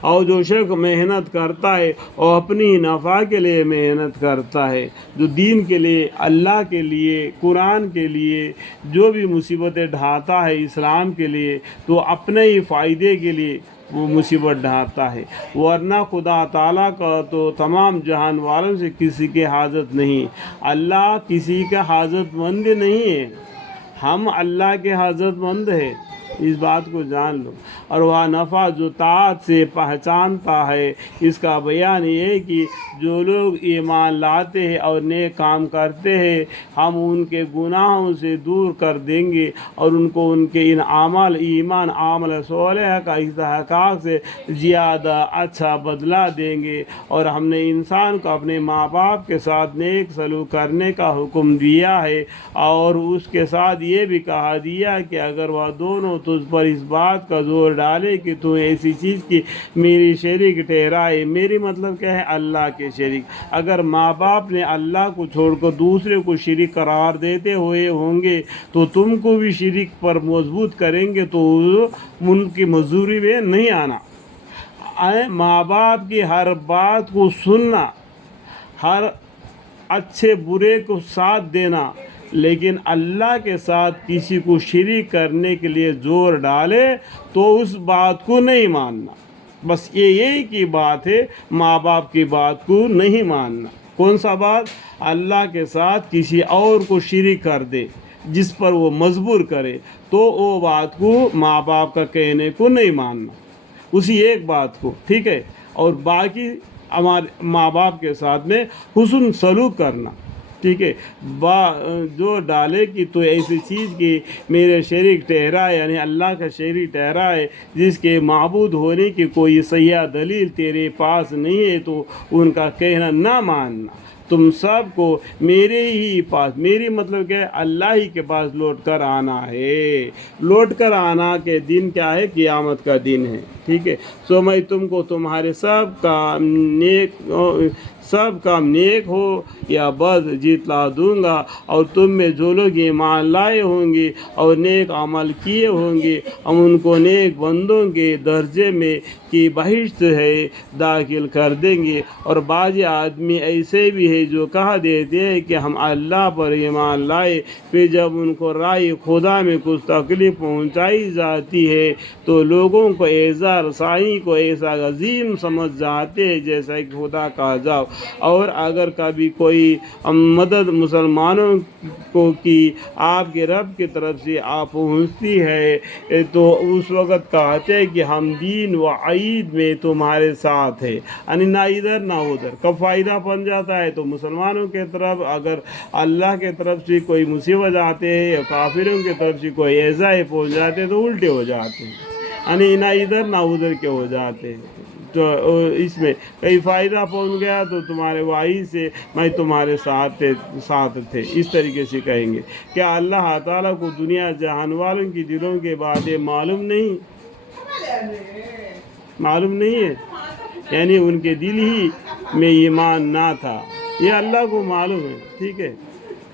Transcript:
اور جو شخص محنت کرتا ہے اور اپنی نفع کے لیے محنت کرتا ہے، جو دین کے لیے، اللہ کے لیے، قرآن کے لیے جو بھی مصیبتیں ڈھاتا ہے اسلام کے لیے، تو اپنے ہی فائدے کے لیے وہ مصیبت ڈھاتا ہے، ورنہ خدا تعالیٰ کا تو تمام جہان والوں سے کسی کے حاجت نہیں۔ اللہ کسی کا حاجت مند نہیں ہے، ہم اللہ کے حاجت مند ہیں، اس بات کو جان لو۔ اور وہ نفع جو طاعت سے پہچانتا ہے، اس کا بیان یہ ہے کہ جو لوگ ایمان لاتے ہیں اور نیک کام کرتے ہیں، ہم ان کے گناہوں سے دور کر دیں گے اور ان کو ان کے ان اعمال ایمان عمل صالح کا استحقاق سے زیادہ اچھا بدلہ دیں گے۔ اور ہم نے انسان کو اپنے ماں باپ کے ساتھ نیک سلوک کرنے کا حکم دیا ہے، اور اس کے ساتھ یہ بھی کہا دیا کہ اگر وہ دونوں تجھ پر اس بات کا زور ڈالے کہ تو ایسی چیز کی میری شریک ٹھہرائے، میری مطلب کیا ہے؟ اللہ کے شریک۔ اگر ماں باپ نے اللہ کو چھوڑ کر دوسرے کو شریک قرار دیتے ہوئے ہوں گے تو تم کو بھی شریک پر مضبوط کریں گے، تو ان کی مزدوری میں نہیں آنا۔ ماں باپ کی ہر بات کو سننا، ہر اچھے برے کو ساتھ دینا، لیکن اللہ کے ساتھ کسی کو شریک کرنے کے لیے زور ڈالے تو اس بات کو نہیں ماننا۔ بس یہ ایک ہی بات ہے، ماں باپ کی بات کو نہیں ماننا۔ کون سا بات؟ اللہ کے ساتھ کسی اور کو شریک کر دے جس پر وہ مجبور کرے، تو وہ بات کو ماں باپ کا کہنے کو نہیں ماننا، اسی ایک بات کو، ٹھیک ہے؟ اور باقی ہمارے ماں باپ کے ساتھ میں حسن سلوک کرنا، ٹھیک ہے؟ جو ڈالے کہ تو ایسی چیز کی میرے شریک ٹھہرائے، یعنی اللہ کا شریک ٹھہرائے جس کے معبود ہونے کی کوئی صحیح دلیل تیرے پاس نہیں ہے، تو ان کا کہنا نہ ماننا۔ تم سب کو میرے ہی پاس، میری مطلب کہ اللہ ہی کے پاس لوٹ کر آنا ہے۔ لوٹ کر آنا کے دن کیا ہے؟ قیامت کا دن ہے، ٹھیک ہے؟ سو میں تم کو تمہارے سب کام نیک ہو یا بد جتلا دوں گا، اور تم میں جو لوگ ایمان لائے ہوں گے اور نیک عمل کیے ہوں گے، ہم ان کو نیک بندوں کے درجے میں کی بہشت ہے داخل کر دیں گے۔ اور بعض آدمی ایسے بھی ہے جو کہہ دیتے ہیں کہ ہم اللہ پر ایمان لائے، پھر جب ان کو رائے خدا میں کچھ تکلیف پہنچائی جاتی ہے تو لوگوں کو ایزا رسائی کو ایسا عظیم سمجھ جاتے ہیں جیسا کہ خدا کا عذاب۔ اور اگر کبھی کوئی مدد مسلمانوں کو کی آپ کے رب کی طرف سے آپ پہنچتی ہے تو اس وقت کہتے ہیں کہ ہم دین و عید میں تمہارے ساتھ ہیں، یعنی نہ ادھر نہ ادھر۔ کب فائدہ پہنچ جاتا ہے؟ تو مسلمانوں کے طرف اگر اللہ کے طرف سے کوئی مصیبت آتے ہیں یا کافروں کی طرف سے کوئی ایزائے پہنچ جاتے ہیں تو الٹے ہو جاتے ہیں، یعنی نہ ادھر نہ ادھر کے ہو جاتے ہیں۔ تو اس میں کئی فائدہ پہنچ گیا تو تمہارے وعید سے میں تمہارے ساتھ تھے، اس طریقے سے کہیں گے۔ کیا اللہ تعالیٰ کو دنیا جہان والوں کی دلوں کے باتیں معلوم نہیں ہے؟ یعنی ان کے دل ہی میں ایمان نہ تھا، یہ اللہ کو معلوم ہے، ٹھیک ہے؟